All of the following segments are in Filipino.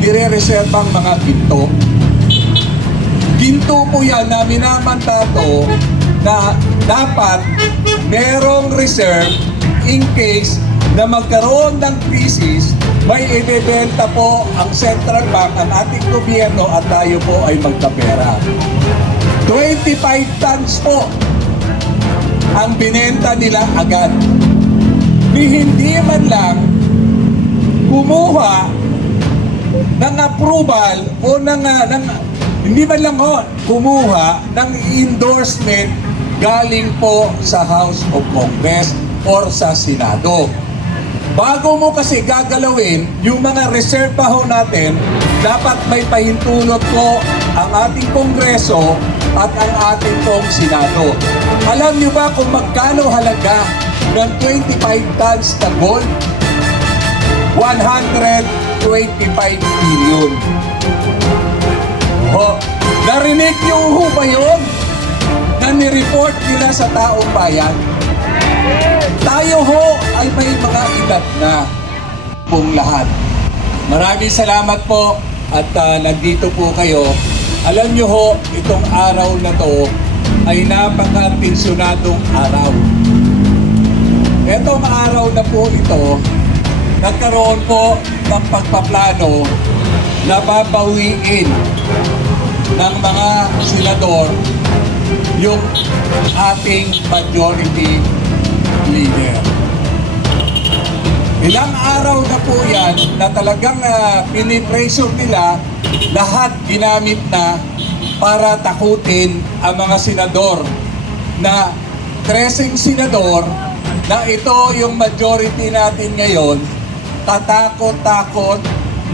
nire-reserbang mga ginto. Ginto po yan na minamandato na dapat merong reserve in case na magkaroon ng krisis, may ibebenta po ang central bank, ang ating gobyerno at tayo po ay magkapera. 25 tons po ang binenta nila agad. Ni hindi man lang kumuha ng approval o hindi man lang kumuha ng endorsement galing po sa House of Congress or sa Senado. Bago mo kasi gagalawin yung mga reserva ho natin, dapat may pahintulot po ang ating Kongreso at ang ating pong Senado. Alam niyo ba kung magkano halaga ng 25 tons na gold? 125 billion. Narinig niyo ho ba yun? Na nireport nila sa taong bayan? Tayo ho ay may mga edad na pong lahat. Maraming salamat po at nandito po kayo. Alam nyo ho, itong araw na to ay napaka-tensyonadong araw. Itong araw na po ito, nagkaroon po ng pagpaplano na babawiin ng mga senador yung ating majority leader. Ilang araw na po yan na talagang pinipressure nila, lahat ginamit na para takutin ang mga senador na 13 senador na ito yung majority natin ngayon, tatakot-takot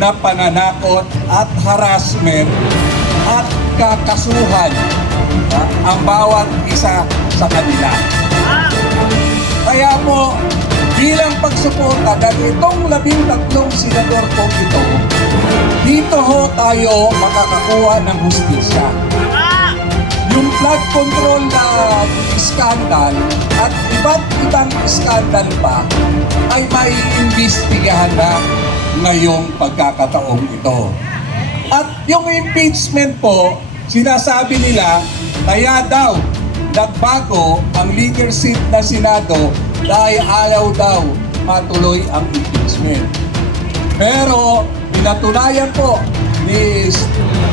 na pananakot at harassment at kakasuhan ang bawat isa sa kanila. Kaya po, bilang pagsuporta dahil itong 13 senador po ito, dito ho tayo makakakuha ng hustisya. Yung flood control na skandal at iba't ibang skandal pa ay maiimbestigahan na ngayong pagkakataong ito. At yung impeachment po, sinasabi nila, kaya daw nagbago ang leadership na Senado dahil ayaw daw matuloy ang impeachment. Pero pinatunayan po ni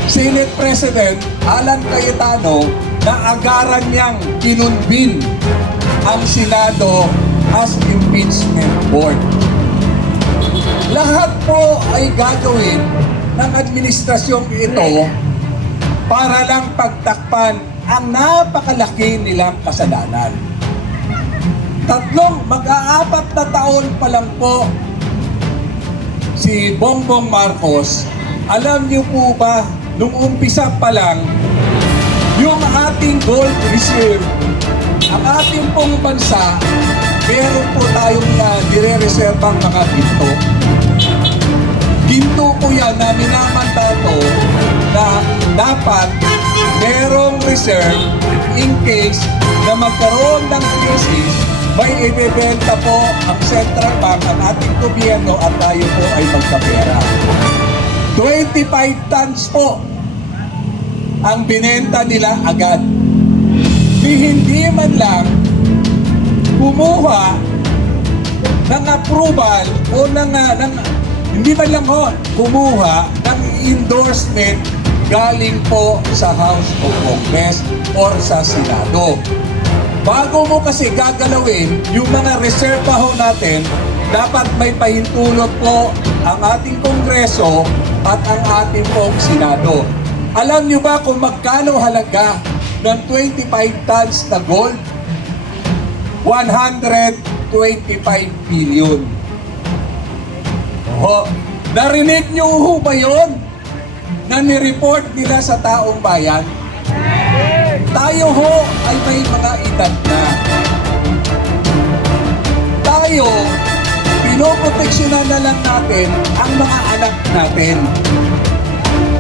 Senate President Alan Cayetano na agaran niyang kinunbin ang Senado as impeachment board. Lahat po ay gagawin ng administrasyong ito para lang pagtakpan ang napakalaki nilang kasalanan. Mag-aapat na taon pa lang po si Bongbong Marcos. Alam niyo po ba, nung umpisa pa lang, yung ating gold reserve, ang ating pong bansa, meron po tayong nire-reserbang mga ginto. Ginto po yan na minamandato na dapat merong reserve in case na magkaroon ng krisis, may ibebenta po ang central bank, ang ating gobyerno at tayo po ay magkapera. 25 tons po ang binenta nila agad. Ni hindi man lang kumuha ng approval o hindi man lang kumuha ng endorsement galing po sa House of Congress or sa Senado. Bago mo kasi gagalawin yung mga reserva ho natin, dapat may pahintulot po ang ating Kongreso at ang ating pong Senado. Alam niyo ba kung magkano halaga ng 25 tons na gold? 125 billion. Narinig niyo ho ba yun? Na nireport nila sa taong bayan? Tayo ho ay may mga edad na. Tayo, pinoproteksyonan na lang natin ang mga anak natin.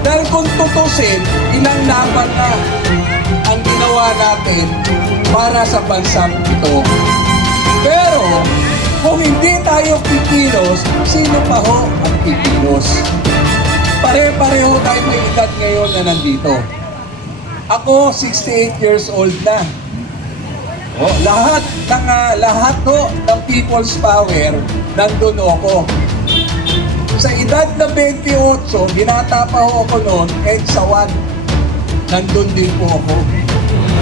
Dahil kung tutusin, ilang laban na ang ginawa natin para sa bansang ito. Pero, kung hindi tayo kikilos, sino pa ho ang kikilos? Pare-pareho tayo may edad ngayon na nandito. Ako, 68 years old na. Oh, lahat ng people's power, nandun ako. Sa edad na 28, binata pa ako noon, EDSA 1. Nandun din po ako.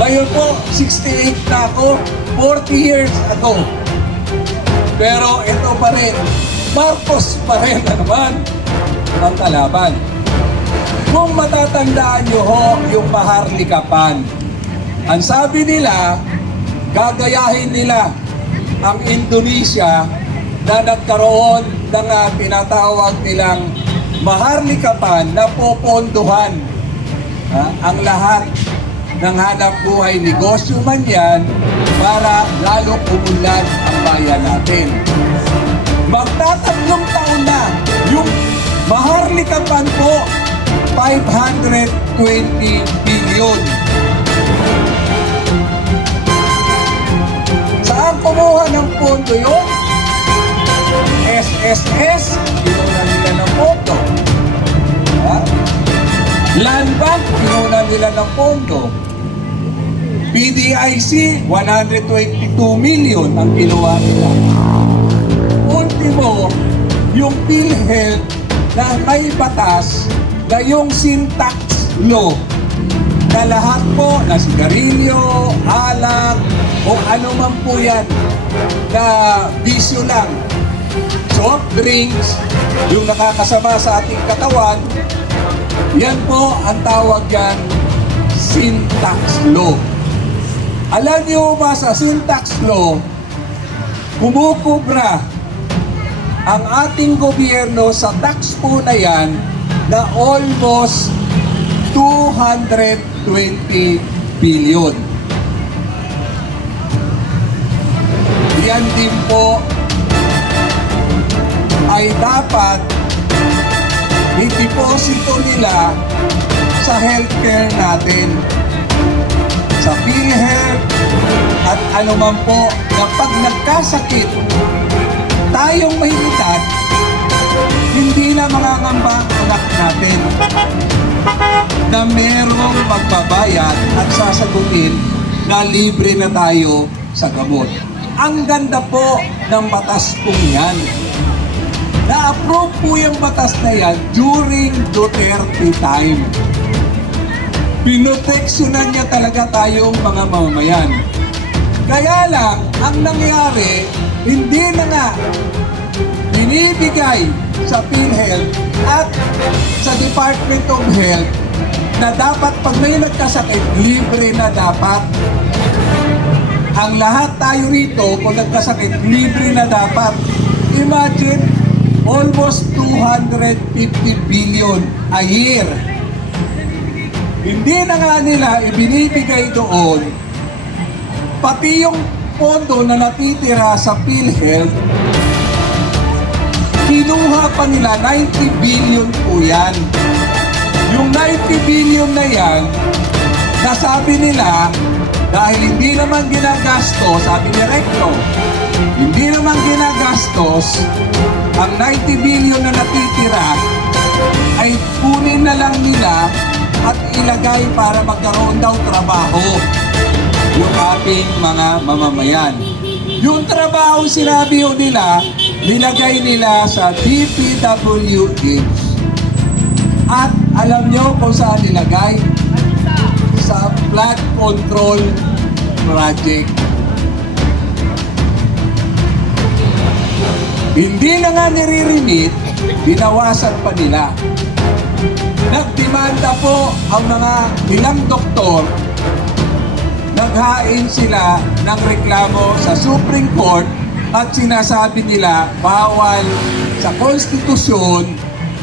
Ngayon po, 68 na ako, 40 years ago. Pero ito pa rin, Marcos pa rin na naman ang kalaban. Kung matatandaan nyo ho yung Maharlikapan, ang sabi nila, gagayahin nila ang Indonesia na nagkaroon ng tinatawag nilang Maharlikapan na popondohan ang lahat ng hanap buhay, negosyo man yan, para lalo umunlad ang bayan natin. Magtatatlong taon na yung Maharlikapan po, 520 billion. Saan kumuha ng pondo yun? SSS, kinuha nila ng pondo. Land Bank, kinuha nila ng pondo. PDIC, 122 million ang kinuha nila. Ultimo, yung PhilHealth na may batas na yung syntax law na lahat po na sigarilyo, alak, o ano man po yan na bisyo lang, soft drinks, yung nakakasama sa ating katawan, yan po ang tawag yan, syntax law. Alam niyo ba sa syntax law, kumukubra ang ating gobyerno sa tax po na yan na almost 220 billion. Yan din po ay dapat i-deposito nila sa healthcare natin, sa PhilHealth at anuman po na pag nagkasakit tayong may edad, hindi na mangangamba ang anak natin na merong magbabayad at sasagutin na libre na tayo sa gamot. Ang ganda po ng batas pong yan. Na-approve po yung batas na yan during Duterte time. Pinoteksyonan niya talaga tayong mga mamamayan. Kaya lang, ang nangyari, hindi na nga binibigay sa PhilHealth at sa Department of Health na dapat pag may nagkasakit, libre na dapat. Ang lahat tayo rito, kung nagkasakit, libre na dapat. Imagine, almost 250 billion a year. Hindi na nga nila ibinibigay doon, pati yung pondo na natitira sa PhilHealth, kinuha pa nila 90 billion po yan. Yung 90 billion na yan, nasabi nila, dahil hindi naman ginagastos, sabi ni Recto, hindi naman ginagastos, ang 90 billion na natitira ay kunin na lang nila at ilagay para magkaroon daw trabaho yung ating mga mamamayan. Yung trabaho sinabi nila, nilagay nila sa DPWH. At alam nyo kung saan nilagay? Sa flood control project. Hindi na nga nire-remit, binawasan pa nila. Nagdemanda po ang mga ilang doktor, naghain sila ng reklamo sa Supreme Court at sinasabi nila bawal sa konstitusyon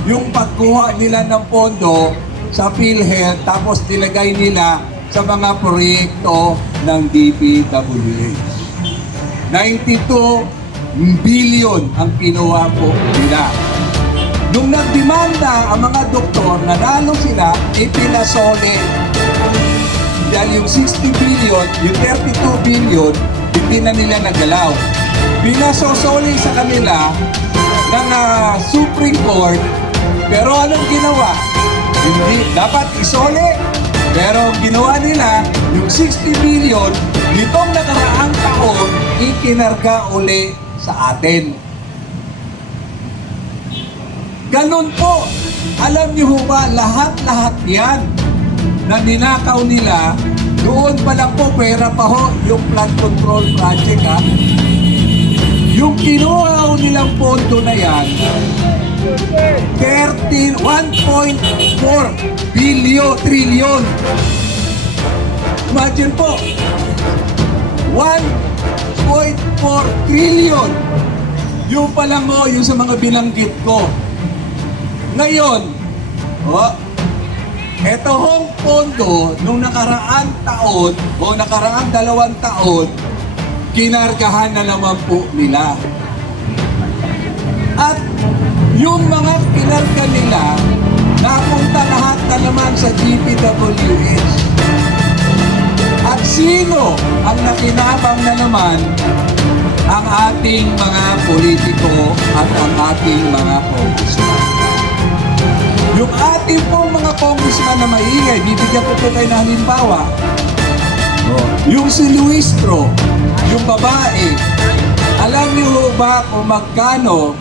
yung pagkuha nila ng pondo sa PhilHealth tapos nilagay nila sa mga proyekto ng DPWH. 92 billion ang kinuha po nila. Nung nagdemanda ang mga doktor, nanalo sila, ipinasole. Dahil yung 60 billion, yung 32 billion, hindi na nila nagalaw. Pinasosole sa kanila ng Supreme Court Pero anong ginawa? Hindi, dapat isole. Pero ang ginawa nila, yung 60 billion, nitong nakaraang taon, ikinarga uli sa atin. Ganun po. Alam niyo ho ba, lahat-lahat yan na ninakaw nila, doon pa lang po, pera pa ho, yung flood control project ha. Yung kinuha ho nilang pondo na yan, 1.4 trillion. Imagine po, 1.4 trillion. Yung pa lang ho, yung sa mga binanggit ko. Ngayon, eto hong pondo nung nakaraang taon o nakaraang 2 taon, kinargahan na naman po nila. At yung mga kinarga nila, napunta lahat na naman sa GPWH. At sino ang nakinabang na naman? Ang ating mga politiko at ang ating mga congressman. Yung ating pong mga congressman na maingay, bibigyan ko po kayo ng halimbawa. Yung si Luistro, yung babae, alam niyo ba kung magkano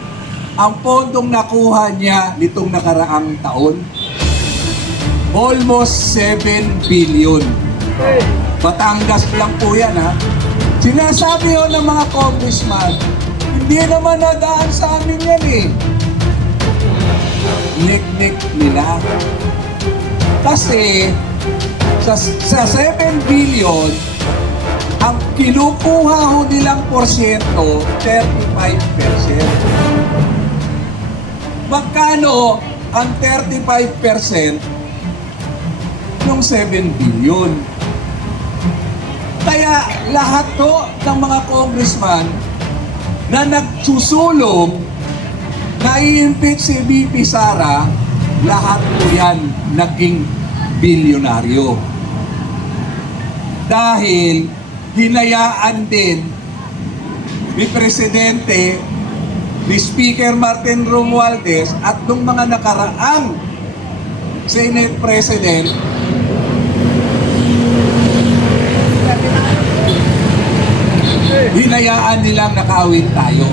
ang pondong nakuha niya nitong nakaraang taon? Almost 7 billion. Batangas lang po yan ha. Sinasabi ho ng mga congressman, hindi naman nadaan sa amin yan eh. Nek-nek nila. Kasi sa 7 billion, ang kinukuha ho nilang porsyento, 35%. Magkano ang 35% ng 7 billion? Kaya lahat to ng mga congressman na nagsusulong na i-impeach si VP Sara, lahat po yan naging bilyonaryo. Dahil hinayaan din ni Presidente, ni Speaker Martin Romualdez at nung mga nakaraang Senate President, hinayaan nilang nakawin tayo.